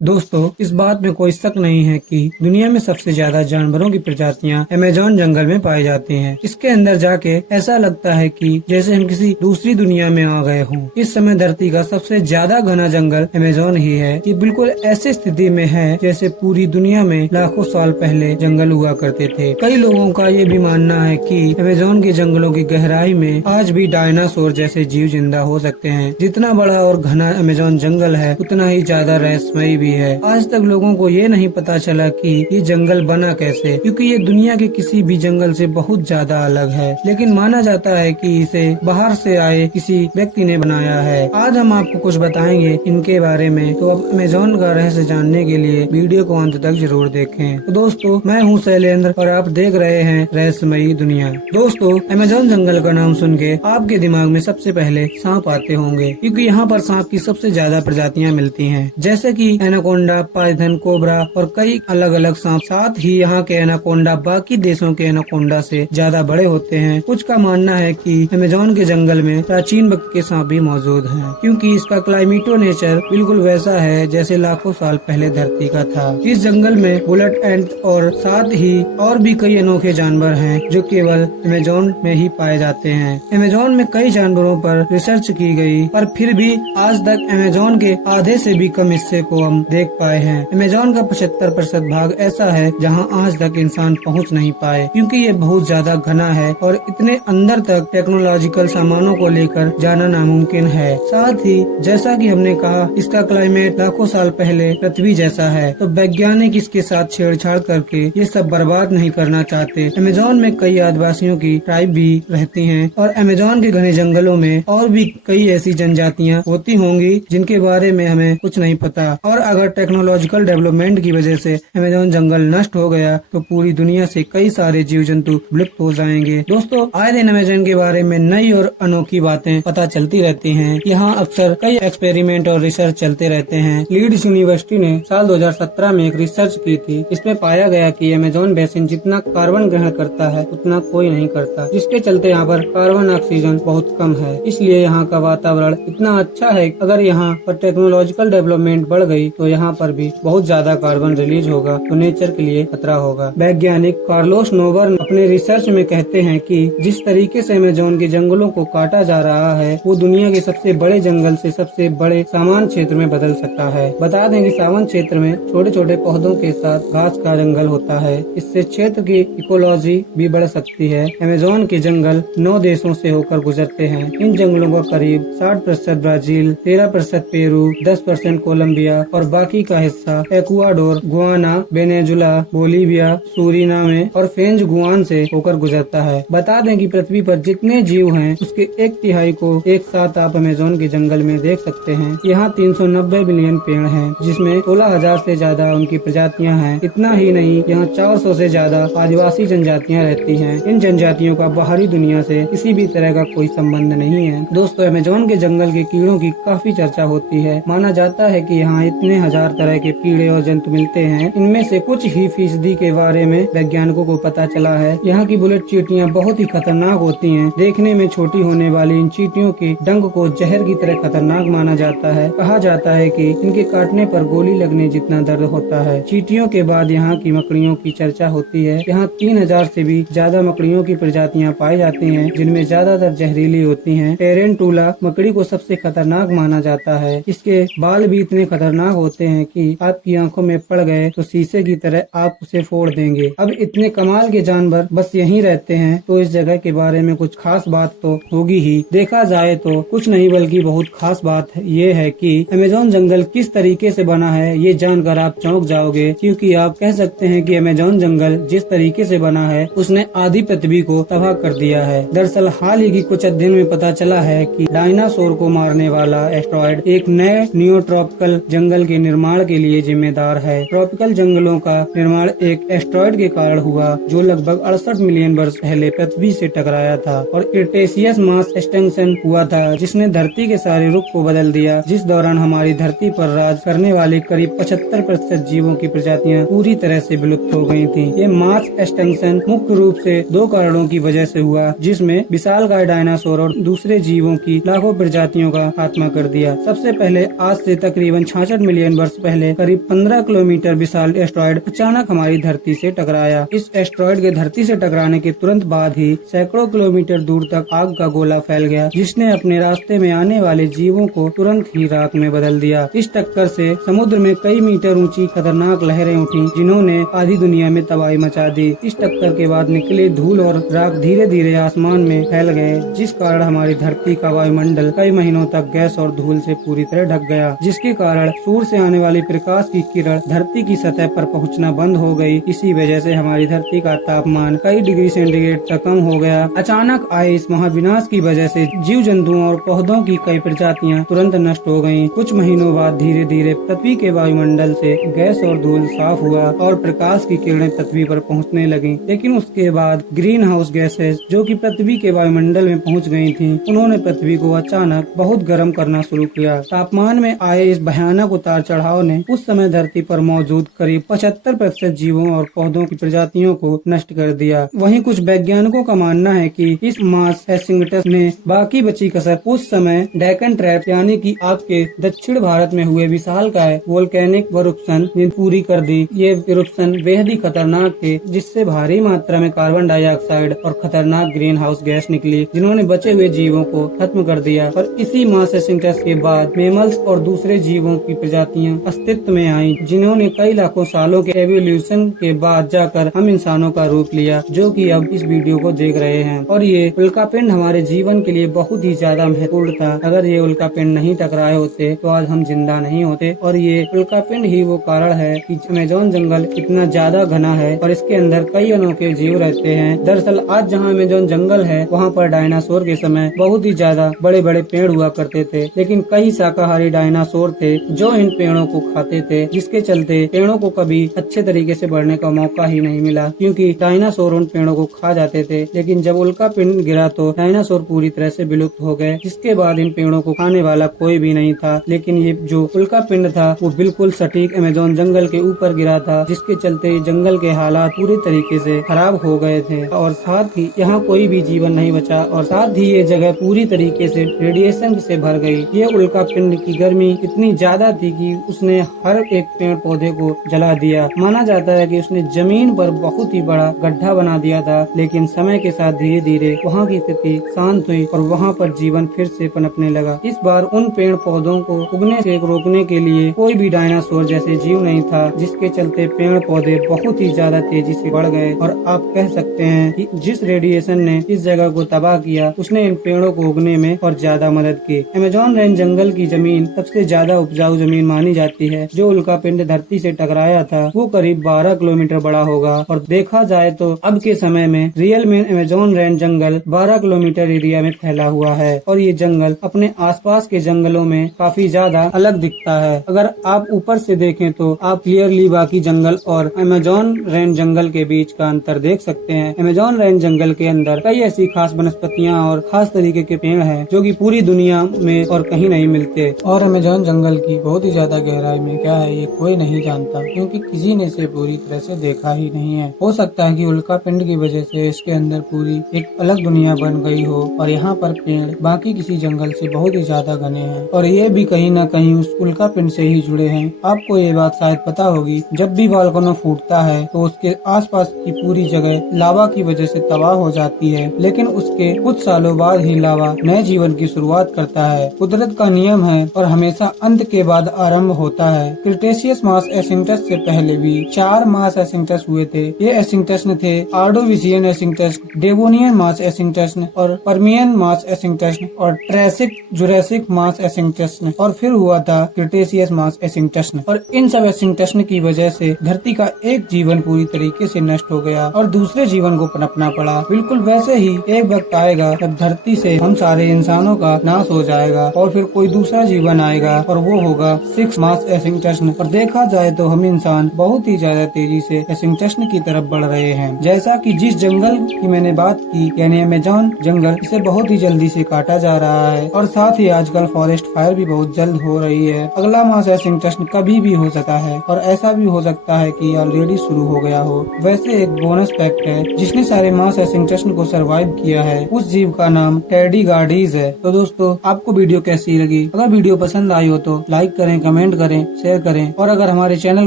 दोस्तों, इस बात में कोई शक नहीं है कि दुनिया में सबसे ज्यादा जानवरों की प्रजातियां अमेज़न जंगल में पाई जाती हैं। इसके अंदर जाके ऐसा लगता है कि जैसे हम किसी दूसरी दुनिया में आ गए हों। इस समय धरती का सबसे ज्यादा घना जंगल अमेज़न ही है। ये बिल्कुल ऐसी स्थिति में है जैसे पूरी दुनिया में लाखों साल पहले जंगल हुआ करते थे। कई लोगों का ये भी मानना है कि अमेज़न के जंगलों की गहराई में आज भी डायनासोर जैसे जीव जिंदा हो सकते हैं। जितना बड़ा और घना अमेज़न जंगल है, उतना ही ज्यादा रहस्यमयी भी है। आज तक लोगों को ये नहीं पता चला कि ये जंगल बना कैसे, क्योंकि ये दुनिया के किसी भी जंगल से बहुत ज्यादा अलग है। लेकिन माना जाता है कि इसे बाहर से आए किसी व्यक्ति ने बनाया है। आज हम आपको कुछ बताएंगे इनके बारे में, तो अब अमेज़न का रहस्य जानने के लिए वीडियो को अंत तक जरूर देखें। तो दोस्तों, मैं हूँ शैलेंद्र और आप देख रहे हैं रहस्यमयी दुनिया। दोस्तों, अमेज़न जंगल का नाम सुन के आपके दिमाग में सबसे पहले सांप आते होंगे, क्योंकि यहाँ पर सांप की सबसे ज्यादा प्रजातियाँ मिलती हैं, जैसे कि एनाकोंडा, पाइथन, कोबरा और कई अलग अलग सांप। साथ ही यहाँ के एनाकोंडा बाकी देशों के एनाकोंडा से ज्यादा बड़े होते हैं। कुछ का मानना है कि अमेज़न के जंगल में प्राचीन वक्त के सांप भी मौजूद हैं, क्योंकि इसका क्लाइमेटो नेचर बिल्कुल वैसा है जैसे लाखों साल पहले धरती का था। इस जंगल में बुलेट एंट और साथ ही और भी कई अनोखे जानवर हैं जो केवल अमेज़न में ही पाए जाते हैं। अमेज़न में कई जानवरों पर रिसर्च की गई, पर फिर भी आज तक अमेज़न के आधे से भी कम हिस्से को हम देख पाए हैं। अमेज़न का 75% भाग ऐसा है जहां आज तक इंसान पहुंच नहीं पाए, क्योंकि ये बहुत ज्यादा घना है और इतने अंदर तक टेक्नोलॉजिकल सामानों को लेकर जाना नामुमकिन है। साथ ही जैसा कि हमने कहा, इसका क्लाइमेट लाखों साल पहले पृथ्वी जैसा है, तो वैज्ञानिक इसके साथ छेड़छाड़ करके ये सब बर्बाद नहीं करना चाहते। अमेज़न में कई आदिवासियों की ट्राइब भी रहती हैं और अमेज़न के घने जंगलों में और भी कई ऐसी जनजातियाँ होती होंगी जिनके बारे में हमें कुछ नहीं पता। और अगर टेक्नोलॉजिकल डेवलपमेंट की वजह से अमेज़न जंगल नष्ट हो गया तो पूरी दुनिया से कई सारे जीव जंतु विलुप्त हो जाएंगे। दोस्तों, आए दिन अमेज़न के बारे में नई और अनोखी बातें पता चलती रहती हैं। यहाँ अक्सर कई एक्सपेरिमेंट और रिसर्च चलते रहते हैं। लीड्स यूनिवर्सिटी ने साल 2017 में एक रिसर्च की थी। इसमें पाया गया कि अमेज़न बेसिन जितना कार्बन ग्रहण करता है उतना कोई नहीं करता, जिसके चलते यहाँ पर कार्बन ऑक्सीजन बहुत कम है। इसलिए यहाँ का वातावरण इतना अच्छा है। अगर यहाँ पर टेक्नोलॉजिकल डेवलपमेंट बढ़ गई तो यहाँ पर भी बहुत ज्यादा कार्बन रिलीज होगा, तो नेचर के लिए खतरा होगा। वैज्ञानिक कार्लोस नोवर अपने रिसर्च में कहते हैं कि जिस तरीके से अमेज़न के जंगलों को काटा जा रहा है, वो दुनिया के सबसे बड़े जंगल से सबसे बड़े सामान क्षेत्र में बदल सकता है। बता दें कि सामान क्षेत्र में छोटे छोटे पौधों के साथ घास का जंगल होता है। इससे क्षेत्र की इकोलॉजी भी बढ़ सकती है। अमेज़न के जंगल 9 देशों से होकर गुजरते हैं। इन जंगलों का करीब 60% ब्राजील, 13% पेरू, 10% कोलंबिया और बाकी का हिस्सा एक्वाडोर, गुआना, वेनेजुला, बोलीविया, सूरीनामे और फ्रेंच गुआन से होकर गुजरता है। बता दें कि पृथ्वी पर जितने जीव हैं उसके 1/3 को एक साथ आप अमेज़न के जंगल में देख सकते हैं। यहाँ 390 बिलियन पेड़ हैं, जिसमें 16,000 से ज्यादा उनकी प्रजातियाँ हैं। इतना ही नहीं, यहाँ 400 से ज्यादा आदिवासी जनजातियाँ रहती हैं। इन जनजातियों का बाहरी दुनिया से किसी भी तरह का कोई संबंध नहीं है। दोस्तों, अमेज़न के जंगल के कीड़ों की काफी चर्चा होती है। माना जाता है कि यहाँ इतने हजार तरह के कीड़े और जंतु मिलते हैं। इनमें से कुछ ही फीसदी के बारे में वैज्ञानिकों को पता चला है। यहाँ की बुलेट चींटियाँ बहुत ही खतरनाक होती हैं। देखने में छोटी होने वाली इन चींटियों के डंक को जहर की तरह खतरनाक माना जाता है। कहा जाता है कि इनके काटने पर गोली लगने जितना दर्द होता है। चींटियों के बाद यहाँ की मकड़ियों की चर्चा होती है। यहाँ 3000 से भी ज्यादा मकड़ियों की प्रजातियाँ पाई जाती हैं, जिनमें ज्यादातर जहरीली होती हैं। टेरेंटुला मकड़ी को सबसे खतरनाक माना जाता है। इसके बाल भी इतने खतरनाक होते हैं कि आपकी आंखों में पड़ गए तो शीशे की तरह आप उसे फोड़ देंगे। अब इतने कमाल के जानवर बस यहीं रहते हैं, तो इस जगह के बारे में कुछ खास बात तो होगी ही। देखा जाए तो कुछ नहीं बल्कि बहुत खास बात ये है कि अमेज़न जंगल किस तरीके से बना है, ये जानकर आप चौंक जाओगे। क्योंकि आप कह सकते हैं कि अमेज़न जंगल जिस तरीके से बना है उसने आधी पृथ्वी को तबाह कर दिया है। दरअसल हाल ही की कुछ अध्ययन में पता चला है कि डायनासोर को मारने वाला एस्टेरॉयड एक नए नियोट्रॉपिकल जंगल के निर्माण के लिए जिम्मेदार है। ट्रॉपिकल जंगलों का निर्माण एक एस्टेरॉयड के कारण हुआ जो लगभग 68 मिलियन वर्ष पहले पृथ्वी से टकराया था, और क्रिटेशियस मास एक्सटिंक्शन हुआ था जिसने धरती के सारे रुख को बदल दिया, जिस दौरान हमारी धरती पर राज करने वाले करीब 75% जीवों की प्रजातियां पूरी तरह से विलुप्त हो गई थीं। ये मास एक्सटिंक्शन मुख्य रूप से 2 कारणों की वजह से हुआ, जिसमें विशालकाय डायनासोर और दूसरे जीवों की लाखों प्रजातियों का खात्मा कर दिया। सबसे पहले आज से तकरीबन 66 मिलियन मिलियन वर्ष पहले करीब 15 किलोमीटर विशाल एस्ट्रॉयड अचानक हमारी धरती से टकराया। इस एस्ट्रॉयड के धरती से टकराने के तुरंत बाद ही सैकड़ों किलोमीटर दूर तक आग का गोला फैल गया, जिसने अपने रास्ते में आने वाले जीवों को तुरंत ही राख में बदल दिया। इस टक्कर से समुद्र में कई मीटर ऊंची खतरनाक लहरें उठी, जिन्होंने आधी दुनिया में तबाही मचा दी। इस टक्कर के बाद निकले धूल और राख धीरे धीरे आसमान में फैल गए, जिस कारण हमारी धरती का वायुमंडल कई महीनों तक गैस और धूल से पूरी तरह ढक गया, जिसके कारण सूर्य से आने वाली प्रकाश की किरण धरती की सतह पर पहुंचना बंद हो गई। इसी वजह से हमारी धरती का तापमान कई डिग्री सेंटीग्रेड तक कम हो गया। अचानक आए इस महाविनाश की वजह से जीव जंतुओं और पौधों की कई प्रजातियां तुरंत नष्ट हो गयीं। कुछ महीनों बाद धीरे धीरे पृथ्वी के वायुमंडल से गैस और धूल साफ हुआ और प्रकाश की किरणें पृथ्वी पर पहुंचने लगीं। लेकिन उसके बाद ग्रीन हाउस गैसेस जो कि पृथ्वी के वायुमंडल में पहुंच गई थीं, उन्होंने पृथ्वी को अचानक बहुत गर्म करना शुरू किया। तापमान में आए इस भयानक उतार चढ़ाव ने उस समय धरती पर मौजूद करीब 75% जीवों और पौधों की प्रजातियों को नष्ट कर दिया। वहीं कुछ वैज्ञानिकों का मानना है कि इस मास एक्सटिंक्शन ने बाकी बची कसर उस समय डेक्कन ट्रैप यानी कि आपके दक्षिण भारत में हुए विशालकाय वोल्केनिक इरप्शन ने पूरी कर दी। ये इरप्शन बेहद ही खतरनाक थे, जिससे भारी मात्रा में कार्बन डाइऑक्साइड और खतरनाक ग्रीन हाउस गैस निकली, जिन्होंने बचे हुए जीवों को खत्म कर दिया। और इसी मास एक्सटिंक्शन के बाद मेमल्स और दूसरे जीवों की प्रजातियां अस्तित्व में आईं, जिन्होंने कई लाखों सालों के एवोल्यूशन के बाद जाकर हम इंसानों का रूप लिया, जो कि अब इस वीडियो को देख रहे हैं। और ये उल्कापिंड हमारे जीवन के लिए बहुत ही ज्यादा महत्वपूर्ण था। अगर ये उल्कापिंड नहीं टकराए होते तो आज हम जिंदा नहीं होते। और ये उल्कापिंड ही वो कारण है कि अमेज़न जंगल इतना ज्यादा घना है और इसके अंदर कई अनोखे जीव रहते हैं। दरअसल आज जहाँ अमेज़न जंगल है, वहाँ पर डायनासोर के समय बहुत ही ज्यादा बड़े बड़े पेड़ हुआ करते थे, लेकिन कई शाकाहारी डायनासोर थे जो इन पेड़ों को खाते थे, जिसके चलते पेड़ों को कभी अच्छे तरीके से बढ़ने का मौका ही नहीं मिला, क्योंकि डायनासोर उन पेड़ों को खा जाते थे। लेकिन जब उल्कापिंड गिरा तो डायनासोर पूरी तरह से विलुप्त हो गए, जिसके बाद इन पेड़ों को खाने वाला कोई भी नहीं था। लेकिन ये जो उल्कापिंड था वो बिल्कुल सटीक अमेज़न जंगल के ऊपर गिरा था, जिसके चलते जंगल के हालात पूरी तरीके से खराब हो गए थे और साथ ही यहाँ कोई भी जीवन नहीं बचा और साथ ही ये जगह पूरी तरीके से रेडिएशन से भर गई। ये उल्कापिंड की गर्मी इतनी ज्यादा थी कि उसने हर एक पेड़ पौधे को जला दिया। माना जाता है कि उसने जमीन पर बहुत ही बड़ा गड्ढा बना दिया था, लेकिन समय के साथ धीरे धीरे वहाँ की स्थिति शांत हुई और वहाँ पर जीवन फिर से पनपने लगा। इस बार उन पेड़ पौधों को उगने से रोकने के लिए कोई भी डायनासोर जैसे जीव नहीं था, जिसके चलते पेड़ पौधे बहुत ही ज्यादा तेजी से बढ़ गए। और आप कह सकते हैं कि जिस रेडिएशन ने इस जगह को तबाह किया, उसने इन पेड़ों को उगने में और ज्यादा मदद की। अमेज़न रेंज जंगल की जमीन सबसे ज्यादा उपजाऊ जमीन मानी जाती है। जो उल्कापिंड धरती से टकराया था वो करीब 12 किलोमीटर बड़ा होगा और देखा जाए तो अब के समय में रियल में अमेज़न रेंज जंगल 12 किलोमीटर एरिया में फैला हुआ है और ये जंगल अपने आसपास के जंगलों में काफी ज्यादा अलग दिखता है। अगर आप ऊपर से देखें तो आप क्लियरली बाकी जंगल और अमेज़न रेंज जंगल के बीच का अंतर देख सकते हैं। अमेज़न रेंज जंगल के अंदर कई ऐसी खास वनस्पतियाँ और खास तरीके के पेड़ हैं जो कि पूरी दुनिया में और कहीं नहीं मिलते। और अमेज़न जंगल की बहुत ही ज्यादा गहराई में क्या है ये कोई नहीं जानता, क्योंकि किसी ने इसे पूरी तरह से देखा ही नहीं है। हो सकता है कि उल्कापिंड की वजह से इसके अंदर पूरी एक अलग दुनिया बन गई हो और यहाँ पर पेड़ बाकी किसी जंगल से बहुत ही ज्यादा घने हैं और ये भी कहीं न कहीं उस उल्कापिंड से ही जुड़े हैं। आपको ये बात शायद पता होगी, जब भी वोल्केनो फूटता है तो उसके आसपास की पूरी जगह लावा की वजह से तबाह हो जाती है, लेकिन उसके कुछ सालों बाद ही लावा नए जीवन की शुरुआत करता है। कुदरत का नियम है और हमेशा अंत के बाद आरंभ होता है। क्रिटेशियस मास एक्सटिंक्शन से पहले भी 4 मास एक्सटिंक्शन हुए थे। ये एक्सटिंक्शन थे Ordovician extinction, Devonian mass extinction और पर्मियन मास एक्सटिंक्शन और ट्रैसिक जुरासिक मास एक्सटिंक्शन और फिर हुआ था क्रिटेशियस मास एक्सटिंक्शन। और इन सब एक्सटिंक्शन की वजह से धरती का एक जीवन पूरी तरीके से नष्ट हो गया और दूसरे जीवन को पनपना पड़ा। बिल्कुल वैसे ही एक वक्त आएगा जब धरती से हम सारे इंसानों का नाश हो जाएगा और फिर कोई दूसरा जीवन आएगा और वो होगा 6 मास एक्सटिंक्शन। और देखा जाए तो हम इंसान बहुत ही ज्यादा तेजी से एक्सटिंक्शन की तरफ बढ़ रहे हैं। जैसा कि जिस जंगल की मैंने बात की यानी अमेज़न जंगल, इसे बहुत ही जल्दी से काटा जा रहा है और साथ ही आजकल फॉरेस्ट फायर भी बहुत जल्द हो रही है। अगला मास एक्सटिंक्शन कभी भी हो सकता है और ऐसा भी हो सकता है कि ऑलरेडी शुरू हो गया हो। वैसे एक बोनस फैक्ट है, जिसने सारे मास एक्सटिंक्शन को सरवाइव किया है उस जीव का नाम टेडी गार्डीज है। तो दोस्तों आपको वीडियो कैसी लगी? अगर वीडियो पसंद आई हो तो लाइक करें, कमेंट कमेंट करें, शेयर करें और अगर हमारे चैनल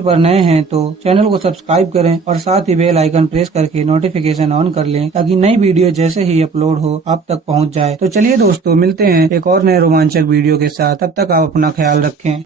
पर नए हैं तो चैनल को सब्सक्राइब करें और साथ ही बेल आइकन प्रेस करके नोटिफिकेशन ऑन कर लें ताकि नई वीडियो जैसे ही अपलोड हो आप तक पहुंच जाए। तो चलिए दोस्तों, मिलते हैं एक और नए रोमांचक वीडियो के साथ। तब तक आप अपना ख्याल रखें।